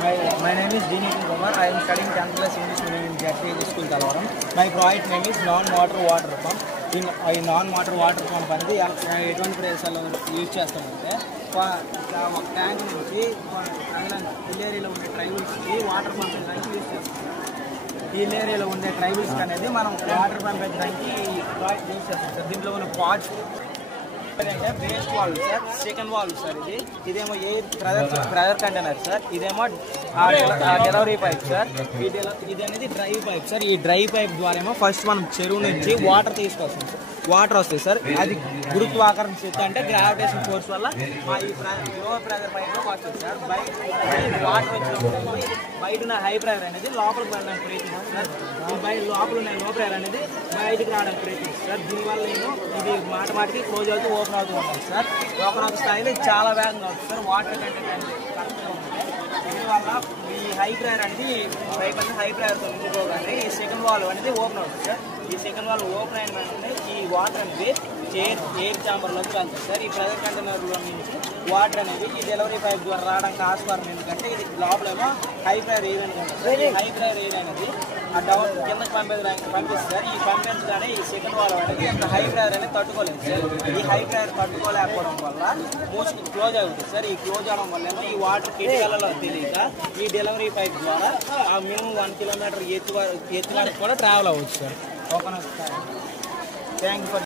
My name is D. Nitin Kumar. I am studying 10th class English medium in JTH School, Talavaram. My project name is non-water water pump. In non-water water pump అనేది ఎటువంటి ప్రదేశాల్లో use చేస్తామంటే ఒక tank నుంచి hill ఏరియాలో ఉండే ట్రైబల్స్కి water పంపించడానికి use చేస్తాం. హిల్ ఏరియాలో ఉండే ట్రైబల్స్కి అనేది మనం వాటర్ పంపించడానికి ప్రాజెక్ట్ యూజ్ చేస్తాం సార్. దీంట్లో ఉన్న పార్ట్స్ అంటే waste valve sir, second valve sir. ఇదేమో ఎయిర్ ప్రెజర్ కంటైనర్ సార్. ఇదేమో డెలివరీ పైప్ సార్. ఇది అనేది డ్రై పైప్ సార్. ఈ డ్రై పైప్ ద్వారా ఏమో ఫస్ట్ మనం చెరువు నుంచి వాటర్ తీసుకొస్తాం సార్. వాటర్ వస్తాయి సార్. అది గురుత్వాకర్షణ శక్తి అంటే గ్రావిటేషన్ ఫోర్స్ వల్ల ఈ లో ప్రెజర్ పైప్లో వస్తుంది సార్. వాటర్ వచ్చినప్పుడు బయట ఉన్న హై ప్రెజర్ అనేది లోపలికి వెళ్ళడానికి ప్రయత్నిస్తుంది సార్. లోపల ఉన్న లో ప్రెజర్ అనేది బయటకు రావడానికి ప్రయత్నిస్తుంది సార్. దీనివల్ల ఇది మాటికి క్లోజ్ అవుతూ ఓపెన్ అవుతూ ఉంటుంది సార్. ఓపెన్ అవుతూ స్థాయిలో చాలా వేగంగా అవుతుంది సార్. వాటర్ కంటెంట్ అనేది కరెక్ట్గా ఉంటుంది. దీనివల్ల ఈ హై ప్రెజర్ అనేది పైప్ అనేది హై ప్రెజర్తో నిండిపోగానే ఈ సెకండ్ వాల్వ్ అనేది ఓపెన్ అవుతుంది సార్. ఈ సెకండ్ వాల్వ్ ఓపెన్ అయిన వెంటనే ఈ వాటర్ అనేది ఎయిర్ ఛాంబర్లోకి వెళ్తుంది సార్. ఈ ప్రెజర్ కంటైనర్లో నుంచి వాటర్ అనేది ఈ డెలివరీ పైప్ ద్వారా రావడానికి ఆస్కారం ఎందుకంటే ఇది లోపలేమో హై ప్రెజర్ ఎయిర్ అనేది ఉంటుంది సార్. ఈ హై ప్రెజర్ ఎయిర్ అనేది ఆ డౌన్ కిందకి పంపిస్తారు. ఈ పంపించగానే ఈ సెకండ్ వాల్వ్ అనేది అంత హై ప్రెజర్ అనేది తట్టుకోలేదు సార్. ఈ హై ప్రెజర్ తట్టుకోలేకపోవడం వల్ల మూసి క్లోజ్ అవుతుంది సార్. ఈ క్లోజ్ అవడం వల్ల ఏమో ఈ వాటర్ కిటికలలో తెలియక ఈ డెలివరీ పైప్ ద్వారా ఆ మినిమం 1 కిలోమీటర్ ఎత్తులకు కూడా ట్రావెల్ అవ్వచ్చు sir. Open thank you for